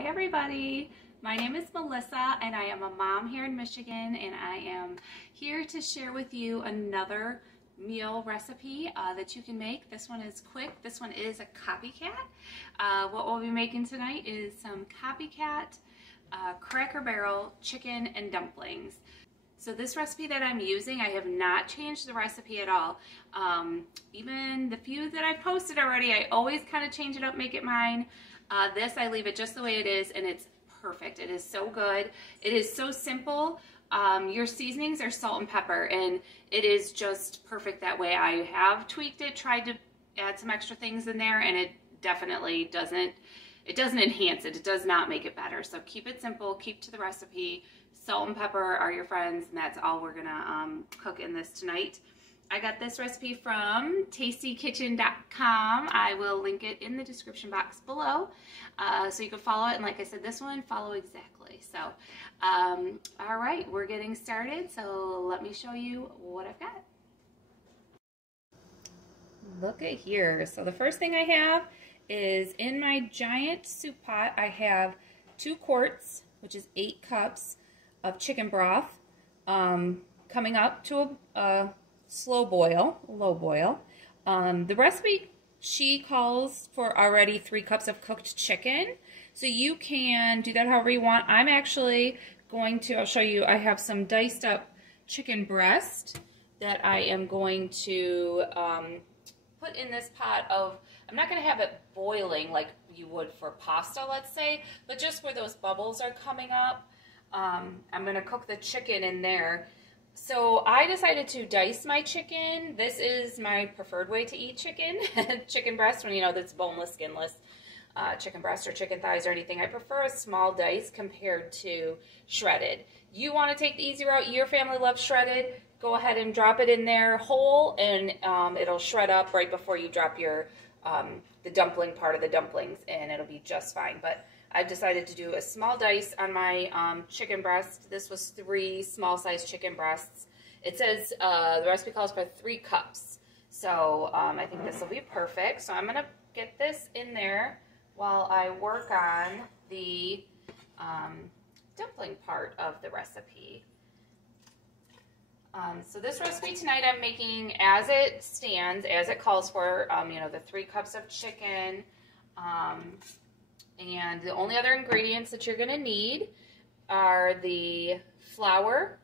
Hi everybody, my name is Melissa and I am a mom here in Michigan, and I am here to share with you another meal recipe that you can make. This one is quick. This one is a copycat. What we'll be making tonight is some copycat Cracker Barrel chicken and dumplings. So this recipe that I'm using, I have not changed the recipe at all. Even the few that I've posted already, I always kind of change it up, make it mine. This, I leave it just the way it is, and it's perfect. It is so good. It is so simple. Your seasonings are salt and pepper, and it is just perfect that way. I have tweaked it, tried to add some extra things in there, and it definitely doesn't enhance it. It does not make it better. So keep it simple, keep to the recipe. Salt and pepper are your friends, and that's all we're gonna cook in this tonight. I got this recipe from tastykitchen.com. I will link it in the description box below, so you can follow it. And like I said, this one, follow exactly. So, all right, we're getting started. So let me show you what I've got. Look at here. So the first thing I have is in my giant soup pot, I have 2 quarts, which is 8 cups of chicken broth, coming up to a low boil. The recipe she calls for already 3 cups of cooked chicken, so you can do that however you want. I'm actually going to, I'll show you, I have some diced up chicken breast that I am going to put in this pot of, I'm not going to have it boiling like you would for pasta, let's say, but just where those bubbles are coming up. I'm going to cook the chicken in there. So I decided to dice my chicken. This is my preferred way to eat chicken. Chicken breast, when you know that's boneless, skinless, chicken breast or chicken thighs or anything. I prefer a small dice compared to shredded. You want to take the easy route. Your family loves shredded. Go ahead and drop it in there whole, and it'll shred up right before you drop your the dumpling part of the dumplings, and it'll be just fine. But I've decided to do a small dice on my chicken breast. This was 3 small-sized chicken breasts. It says the recipe calls for 3 cups. So I think this will be perfect. So I'm going to get this in there while I work on the dumpling part of the recipe. So this recipe tonight I'm making as it stands, as it calls for, you know, the 3 cups of chicken. And the only other ingredients that you're going to need are the flour,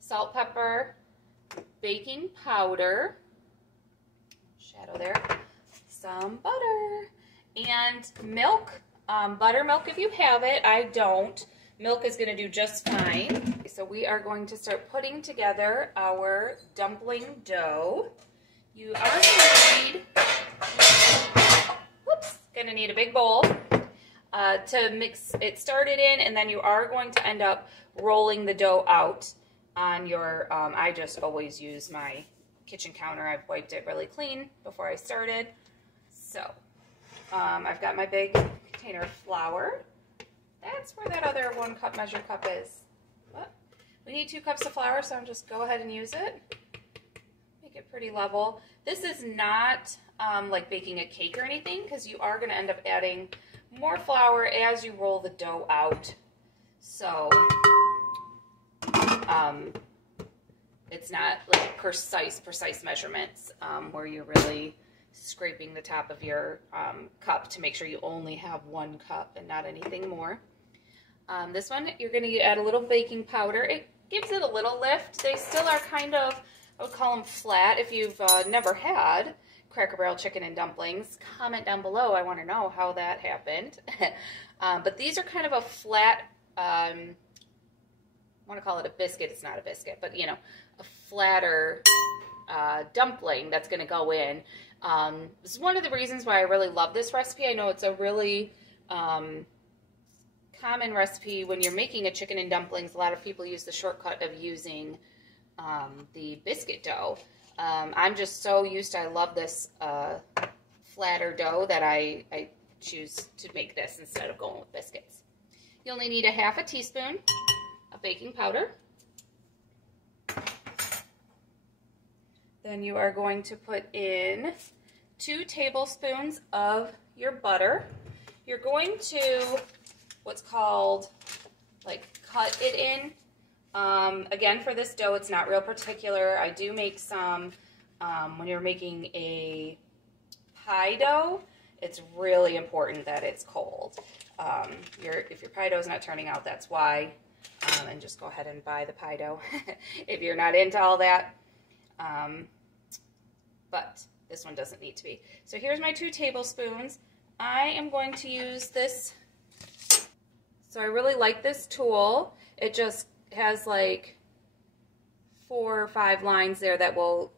salt, pepper, baking powder, shadow there, some butter, and milk. Buttermilk if you have it. I don't. Milk is going to do just fine. So we are going to start putting together our dumpling dough. You are going to need a big bowl to mix it started in, and then you are going to end up rolling the dough out on your, I just always use my kitchen counter. I've wiped it really clean before I started. So I've got my big container of flour. That's where that other 1 cup measure cup is. But we need 2 cups of flour, so I'm just go ahead and use it. Make it pretty level. This is not like baking a cake or anything, because you are going to end up adding more flour as you roll the dough out. So it's not like precise measurements where you're really scraping the top of your cup to make sure you only have 1 cup and not anything more. This one, you're going to add a little baking powder. It gives it a little lift. They still are kind of, I would call them flat. If you've never had Cracker Barrel chicken and dumplings, comment down below. I want to know how that happened. But these are kind of a flat, I want to call it a biscuit. It's not a biscuit, but you know, a flatter dumpling that's going to go in. This is one of the reasons why I really love this recipe. I know it's a really common recipe when you're making a chicken and dumplings. A lot of people use the shortcut of using the biscuit dough. I'm just so used to, I love this flatter dough that I choose to make this instead of going with biscuits. You only need a half a teaspoon of baking powder. Then you are going to put in 2 tablespoons of your butter. You're going to what's called like cut it in. Again, for this dough, it's not real particular. I do make some when you're making a pie dough. It's really important that it's cold. If your pie dough is not turning out, that's why. And just go ahead and buy the pie dough if you're not into all that. But this one doesn't need to be. So here's my 2 tablespoons. I am going to use this. So I really like this tool. It just has like 4 or 5 lines there that will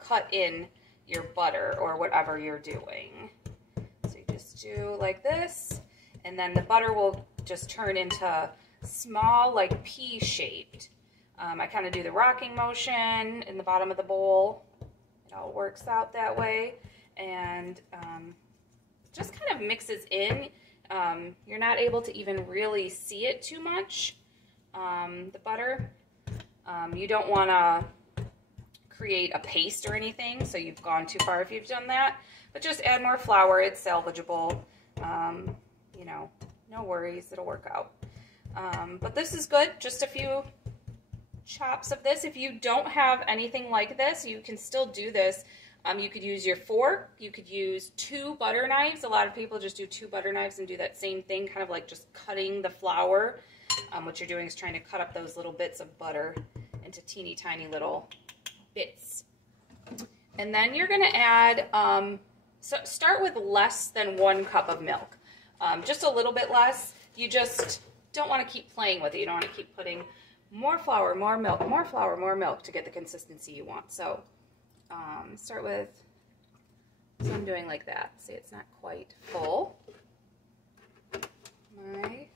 cut in your butter or whatever you're doing. So you just do like this, and then the butter will just turn into small, like pea-shaped. I kind of do the rocking motion in the bottom of the bowl. It all works out that way, and just kind of mixes in. You're not able to even really see it too much, the butter. You don't want to create a paste or anything, so you've gone too far if you've done that. But just add more flour. It's salvageable. You know, no worries. It'll work out. But this is good. Just a few chops of this. If you don't have anything like this, you can still do this. You could use your fork. You could use 2 butter knives. A lot of people just do 2 butter knives and do that same thing, kind of like just cutting the flour. What you're doing is trying to cut up those little bits of butter into teeny tiny little bits. And then you're going to add, so start with less than 1 cup of milk. Just a little bit less. You just don't want to keep playing with it. You don't want to keep putting more flour, more milk, more flour, more milk to get the consistency you want. So start with, so I'm doing like that. See, it's not quite full. My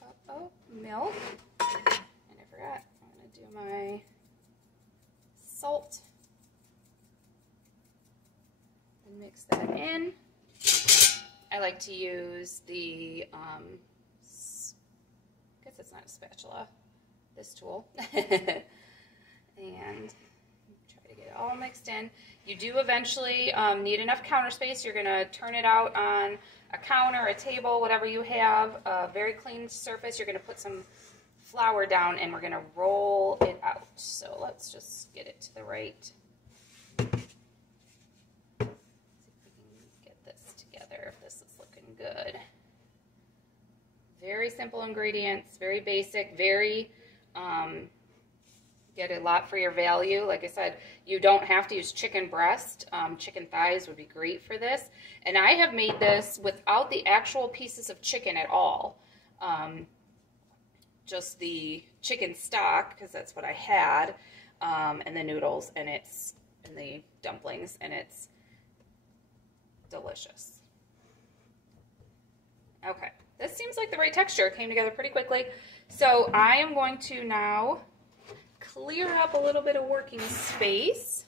cup of milk. And I forgot, I'm going to do my salt and mix that in. I like to use the, I guess it's not a spatula, this tool, and try to get it all mixed in. You do eventually need enough counter space. You're going to turn it out on a counter, a table, whatever you have, a very clean surface. You're going to put some flour down and we're going to roll it out. So let's just get it to the right. See if we can get this together, if this is looking good. Very simple ingredients, very basic, very, get a lot for your value. Like I said, you don't have to use chicken breast. Chicken thighs would be great for this. And I have made this without the actual pieces of chicken at all. Just the chicken stock, because that's what I had, and the noodles, and the dumplings, and it's delicious. Okay, this seems like the right texture. It came together pretty quickly. So I am going to now clear up a little bit of working space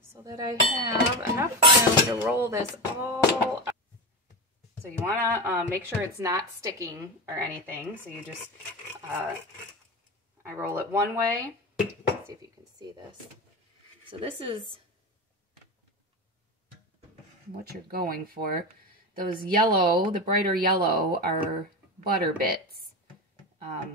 so that I have enough room to roll this all out. So you want to make sure it's not sticking or anything. So you just, I roll it one way. Let's see if you can see this. So this is what you're going for. Those yellow, the brighter yellow, are butter bits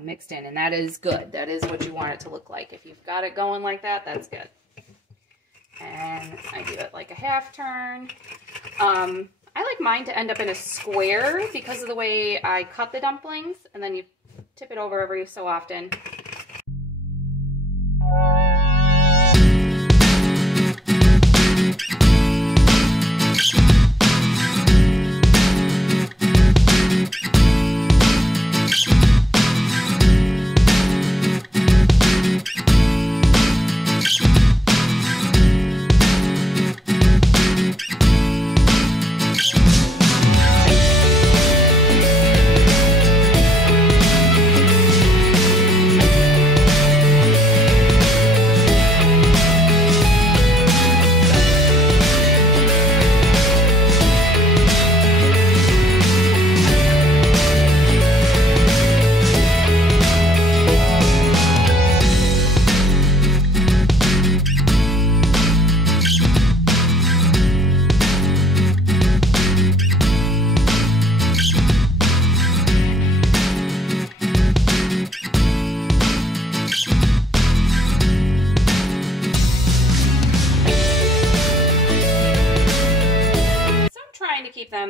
mixed in, and that is good. That is what you want it to look like. If you've got it going like that, that's good. And I do it like a half turn. I like mine to end up in a square because of the way I cut the dumplings, and then you tip it over every so often.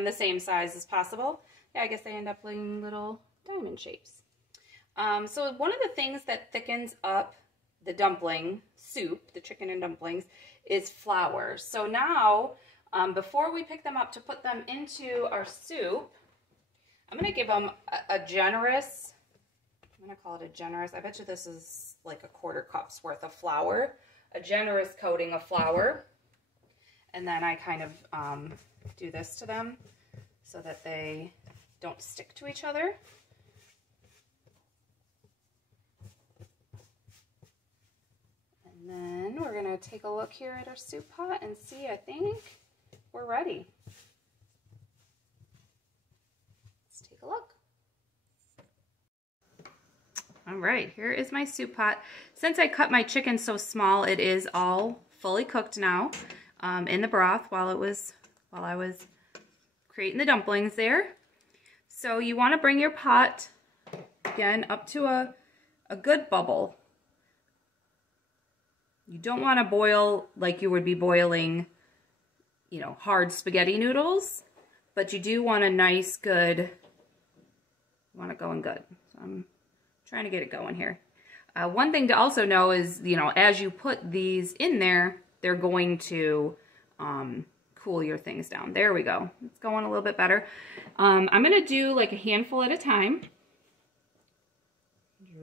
them the same size as possible. Yeah, I guess they end up like little diamond shapes. So one of the things that thickens up the dumpling soup, the chicken and dumplings, is flour. So now, before we pick them up to put them into our soup, I'm going to give them a generous, I'm going to call it a generous, I bet you this is like a 1/4 cup's worth of flour, a generous coating of flour. And then I kind of do this to them so that they don't stick to each other. And then we're going to take a look here at our soup pot and see, I think we're ready. Let's take a look. All right, here is my soup pot. Since I cut my chicken so small, it is all fully cooked now in the broth while I was creating the dumplings there. So you want to bring your pot, again, up to a good bubble. You don't want to boil like you would be boiling, you know, hard spaghetti noodles, but you do want a nice, good, you want it going good. So I'm trying to get it going here. One thing to also know is, you know, as you put these in there, they're going to cool your things down. There we go. It's going a little bit better. I'm going to do like a handful at a time.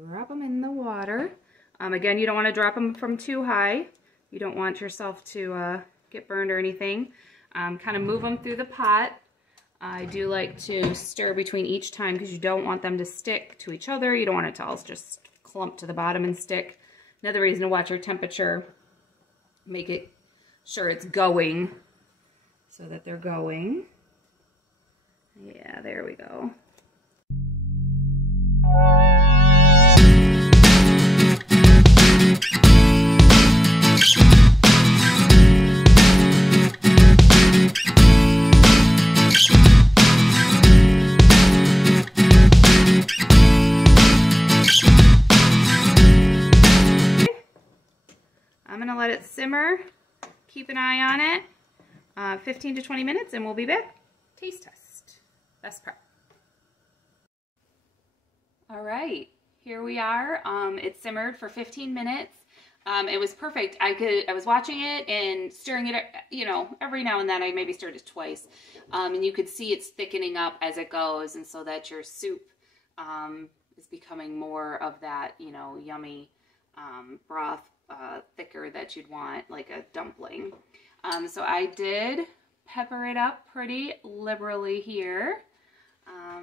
Drop them in the water. Again, you don't want to drop them from too high. You don't want yourself to get burned or anything. Kind of move them through the pot. I do like to stir between each time because you don't want them to stick to each other. You don't want it to all just clump to the bottom and stick. Another reason to watch your temperature. Make it sure it's going so that they're going. Yeah, there we go. I'm gonna let it simmer. Keep an eye on it. 15 to 20 minutes and we'll be back. Taste test. Best part. All right, here we are. It simmered for 15 minutes. It was perfect. I was watching it and stirring it, you know, every now and then. I maybe stirred it twice. And you could see it's thickening up as it goes, and so that your soup is becoming more of that, you know, yummy broth, thicker that you'd want, like a dumpling. So I did pepper it up pretty liberally here.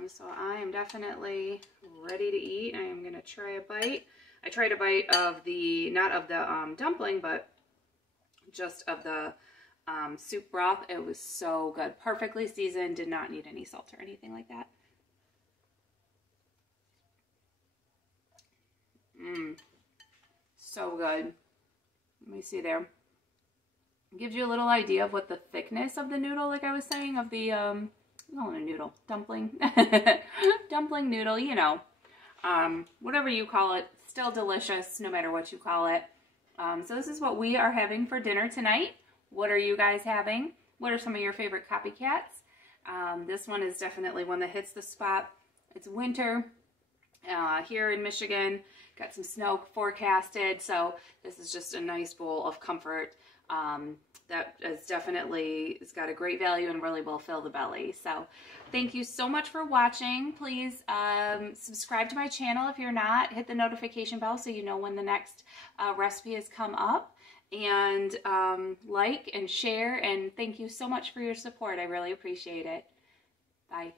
So I am definitely ready to eat. I am gonna try a bite. I tried a bite of the, not of the dumpling, but just of the soup broth. It was so good. Perfectly seasoned, did not need any salt or anything like that. So good. Let me see there. Gives you a little idea of what the thickness of the noodle, like I was saying, of the, no, a noodle, dumpling, dumpling noodle, you know, whatever you call it, still delicious no matter what you call it. So this is what we are having for dinner tonight. What are you guys having? What are some of your favorite copycats? This one is definitely one that hits the spot. It's winter here in Michigan. Got some snow forecasted, so this is just a nice bowl of comfort that is definitely, it's got a great value and really will fill the belly. So thank you so much for watching. Please subscribe to my channel if you're not. Hit the notification bell so you know when the next recipe has come up. And like and share, and thank you so much for your support. I really appreciate it. Bye.